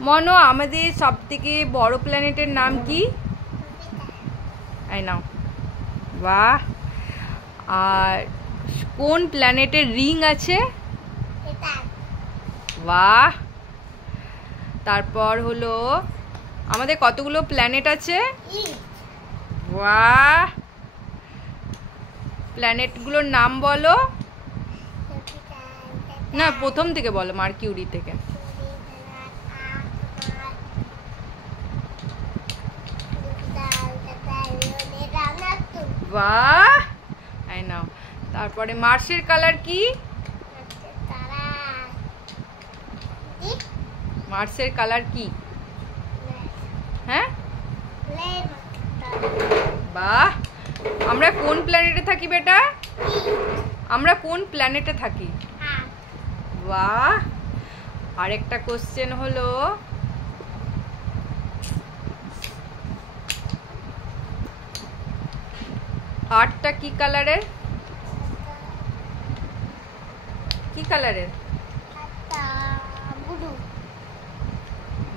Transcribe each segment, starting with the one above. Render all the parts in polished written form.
মনো, আমাদের সব থেকে বড় প্ল্যানেটের নাম কি? এই নাও। বাহ। আর কোন প্ল্যানেটের রিং আছে? বাহ। তারপর হলো আমাদের কতগুলো প্ল্যানেট আছে? বাহ। প্ল্যানেটগুলোর নাম বলো। না, প্রথম থেকে বলো, মার্কিউরি থেকে। বাহ। এই নাও। তারপরে মার্সের কালার কি? মার্সের কালার কি? হ্যাঁ, বাহ। আমরা কোন প্ল্যানেটে থাকি বেটা? আমরা কোন প্ল্যানেটে থাকি? বাহ। আরেকটা কোশ্চেন হলো, আর্টটা কি কালারের? কি কালারের?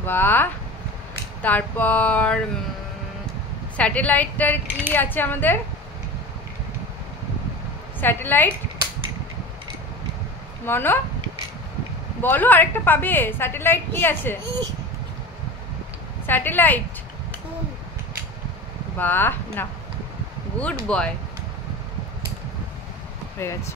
বাহ। তারপর স্যাটেলাইটটার কি আছে আমাদের? স্যাটেলাইট মনো বলো, আরেকটা পাবে। স্যাটেলাইট কি আছে? স্যাটেলাইট। বাহ, না, গুড বয়, হয়ে গেছে।